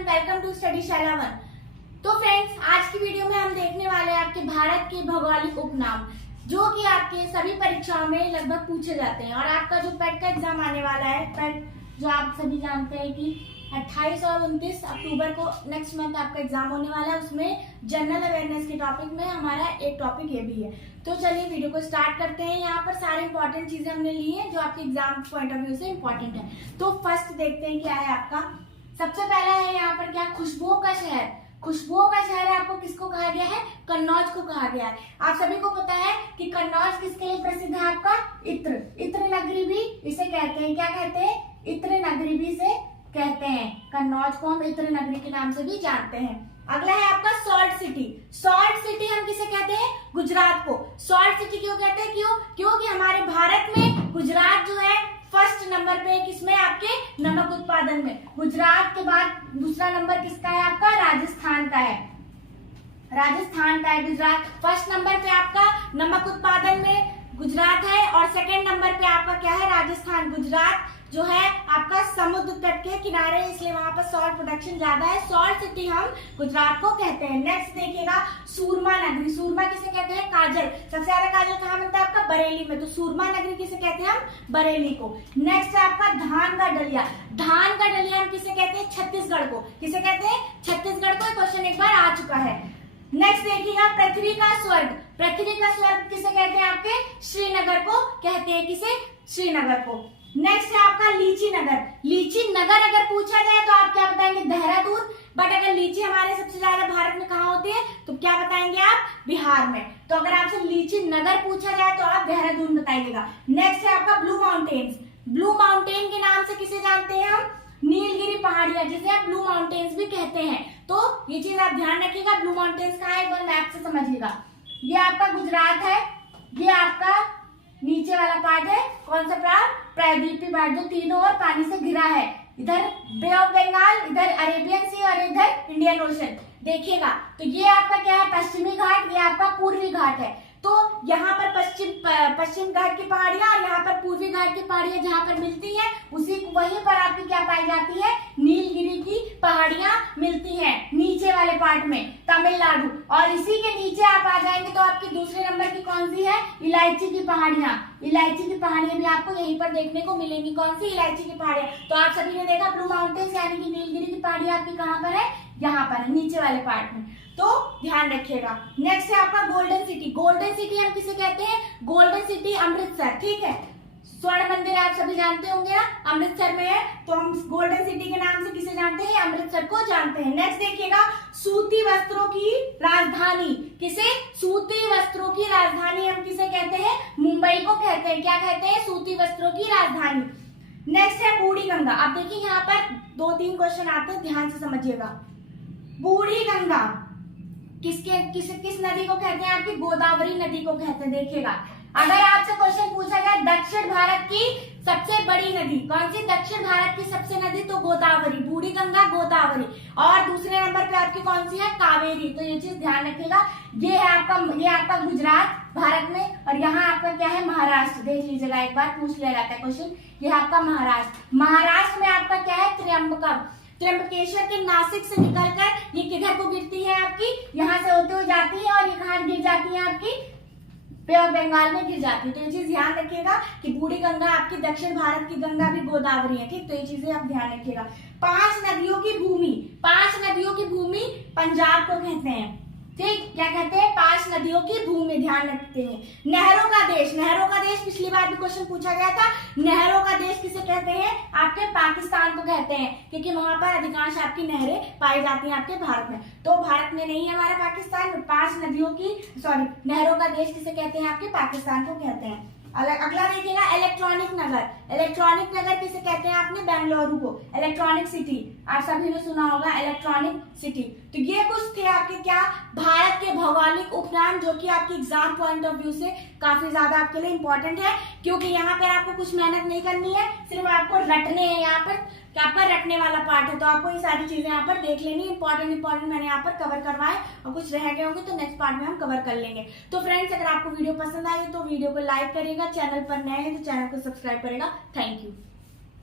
Welcome to Studyshala one. तो friends, आज की वीडियो में हम देखने वाले हैं आपके भारत के भौगोलिक उपनाम, जो कि आपके सभी परीक्षाओं में लगभग पूछे जाते हैं। और आपका जो पेट का एग्जाम आने वाला है, पेट जो आप सभी जानते हैं कि 28 और 29 अक्टूबर को नेक्स्ट मंथ आपका एग्जाम होने वाला है। उसमें जनरल अवेयरनेस के टॉपिक में हमारा एक टॉपिक ये भी है। तो चलिए वीडियो को स्टार्ट करते हैं। यहाँ पर सारे इंपॉर्टेंट चीजें हमने ली हैं जो आपके एग्जाम पॉइंट ऑफ व्यू से इंपॉर्टेंट है। तो फर्स्ट देखते हैं क्या है आपका। सबसे पहला है यहाँ पर क्या, खुशबुओं का शहर। खुशबुओं का शहर आपको किसको कहा गया है? कन्नौज को कहा गया है। आप सभी को पता है कि कन्नौज किसके लिए प्रसिद्ध है? आपका इत्र, इत्र नगरी भी इसे कहते हैं। क्या कहते हैं? इत्र नगरी भी से कहते हैं। कन्नौज को हम इत्र नगरी के नाम से भी जानते हैं। अगला है आपका सॉल्ट सिटी। सॉल्ट सिटी हम किसे कहते हैं? गुजरात को। सॉल्ट सिटी क्यों कहते हैं? क्योंकि हमारे भारत में गुजरात जो है फर्स्ट नंबर पे, किसमें? आपके नमक उत्पादन में। गुजरात के बाद दूसरा नंबर किसका है? आपका राजस्थान का है। राजस्थान का है गुजरात। फर्स्ट नंबर पे आपका नमक उत्पादन में गुजरात है और सेकंड नंबर पे आपका क्या है? राजस्थान। गुजरात जो है आपका समुद्र तट के किनारे, इसलिए वहां पर सॉल्ट प्रोडक्शन ज्यादा है। सॉल्ट सिटी हम गुजरात को कहते हैं। नेक्स्ट देखिएगा सूरमा नगरी। सूरमा किसे कहते हैं? काजल। सबसे ज्यादा काजल कहाँ मिलता है? आपका बरेली में। तो सूरमा नगरी किसे कहते हैं? हम बरेली को। नेक्स्ट है आपका धान का डलिया। धान का डलिया हम किसे कहते हैं? छत्तीसगढ़ को। किसे कहते हैं? छत्तीसगढ़ को। क्वेश्चन एक बार आ चुका है। नेक्स्ट देखिएगा पृथ्वी का स्वर्ग। पृथ्वी का स्वर्ग किसे कहते हैं? आपके श्रीनगर को कहते हैं। किसे? श्रीनगर को। नेक्स्ट है आपका लीची नगर। लीची नगर अगर पूछा जाए तो आप क्या बताएंगे? देहरादून। बट अगर लीची हमारे सबसे ज्यादा भारत में कहाँ होती है तो क्या बताएंगे आप? बिहार में। तो अगर आपसे लीची नगर पूछा जाए तो आप देहरादून बताइएगा। नेक्स्ट है आपका ब्लू माउंटेन्स। ब्लू माउंटेन के नाम से किसे जानते हैं हम? नीलगिरी पहाड़ियां, जिसे आप ब्लू माउंटेन्स भी कहते हैं। तो ये चीज आप ध्यान रखिएगा। ब्लू माउंटेन्स कहाँ है एक बार मैप से समझिएगा। ये आपका गुजरात है, ये आपका नीचे वाला पार्ट है। कौन सा पार्ट? प्रायद्वीपीय पार्ट, जो तीनों ओर पानी से घिरा है। इधर बे ऑफ बंगाल, इधर अरेबियन सी और इधर इंडियन ओशन। देखिएगा तो ये आपका क्या है? पश्चिमी घाट, ये आपका पूर्वी घाट है। तो यहाँ पर पश्चिम घाट की पहाड़ियां और यहाँ पर पूर्वी घाट की पहाड़ियां जहाँ पर मिलती हैं, वहीं पर आपकी क्या पाई जाती है? नीलगिरी की पहाड़ियां मिलती हैं नीचे वाले पार्ट में, तमिलनाडु। और इसी के नीचे आप आ जाएंगे तो आपकी दूसरे नंबर की कौन सी है? इलायची की पहाड़ियां। इलायची की पहाड़ियां भी आपको यहीं पर देखने को मिलेंगी। कौन सी? इलायची की पहाड़ियां। तो आप सभी ने देखा ब्लू माउंटेन्स यानी कि नीलगिरी की पहाड़ियां आपकी कहाँ पर है? यहाँ पर है, नीचे वाले पार्ट में। तो ध्यान रखिएगा। नेक्स्ट है आपका गोल्डन सिटी। गोल्डन सिटी हम किसे कहते हैं? Golden city Amritsar. ठीक है, स्वर्ण मंदिर आप सभी जानते होंगे ना, अमृतसर में है। तो हम गोल्डन सिटी के नाम से किसे जानते हैं? अमृतसर को जानते हैं। नेक्स्ट देखिएगा सूती वस्त्रों की राजधानी। किसे? सूती वस्त्रों की राजधानी हम किसे कहते हैं? मुंबई को कहते हैं। क्या कहते हैं? सूती वस्त्रों की राजधानी। नेक्स्ट है बूढ़ी गंगा। आप देखिए यहाँ पर 2-3 क्वेश्चन आते हैं, ध्यान से समझिएगा। बूढ़ी गंगा किस नदी को कहते हैं? आपकी गोदावरी नदी को कहते हैं। देखिएगा अगर आपसे क्वेश्चन पूछा जाए दक्षिण भारत की सबसे बड़ी नदी कौन सी? दक्षिण भारत की सबसे नदी तो गोदावरी, बूढ़ी गंगा, गोदावरी। और दूसरे नंबर पे आपकी कौन सी है? कावेरी। तो ये चीज ध्यान रखिएगा। ये आपका गुजरात भारत में, और यहाँ आपका क्या है? महाराष्ट्र। देख लीजिएगा एक बार, पूछ लिया जाता है क्वेश्चन। ये आपका महाराष्ट्र। महाराष्ट्र में आपका क्या है? त्र्यंबकेश्वर के नासिक से निकलकर ये किधर को गिरती है? आपकी यहाँ से होते हुए जाती है और ये कहाँ गिर जाती है? आपकी बे ऑफ बंगाल में गिर जाती है। तो ये चीज ध्यान रखिएगा कि बूढ़ी गंगा आपकी दक्षिण भारत की गंगा भी गोदावरी है। ठीक, तो ये चीजें आप ध्यान रखिएगा। 5 नदियों की भूमि, 5 नदियों की भूमि पंजाब को कहते हैं। ठीक, क्या कहते हैं? 5 नदियों की भूमि, ध्यान रखते हैं। नहरों का देश। नहरों का देश पिछली बार भी क्वेश्चन पूछा गया था। नहरों का देश किसे कहते हैं? आपके पाकिस्तान को कहते हैं, क्योंकि वहां पर अधिकांश आपकी नहरें पाई जाती हैं आपके भारत में। तो भारत में नहीं है हमारा पाकिस्तान। 5 नदियों की नहरों का देश किसे कहते हैं? आपके पाकिस्तान को कहते हैं। अगला देखिएगा इलेक्ट्रॉनिक नगर। इलेक्ट्रॉनिक नगर किसे कहते हैं? आपने बेंगलुरु को। इलेक्ट्रॉनिक सिटी आप सभी ने सुना होगा, इलेक्ट्रॉनिक सिटी। तो ये कुछ थे आपके क्या? भारत के भौगोलिक उपनाम, जो कि आपकी एग्जाम पॉइंट ऑफ व्यू से काफी ज्यादा आपके लिए इंपॉर्टेंट है, क्योंकि यहाँ पर आपको कुछ मेहनत नहीं करनी है, सिर्फ आपको रटने हैं। यहाँ पर आपका रटने वाला पार्ट है, तो आपको ये सारी चीजें यहाँ पर देख लेनी। इंपॉर्टेंट मैंने यहाँ पर कवर करवाए, और कुछ रह गए होंगे तो नेक्स्ट पार्ट में हम कवर कर लेंगे। तो फ्रेंड्स, अगर आपको वीडियो पसंद आई तो वीडियो को लाइक करेगा, चैनल पर नए हैं तो चैनल को सब्सक्राइब करेगा। Thank you.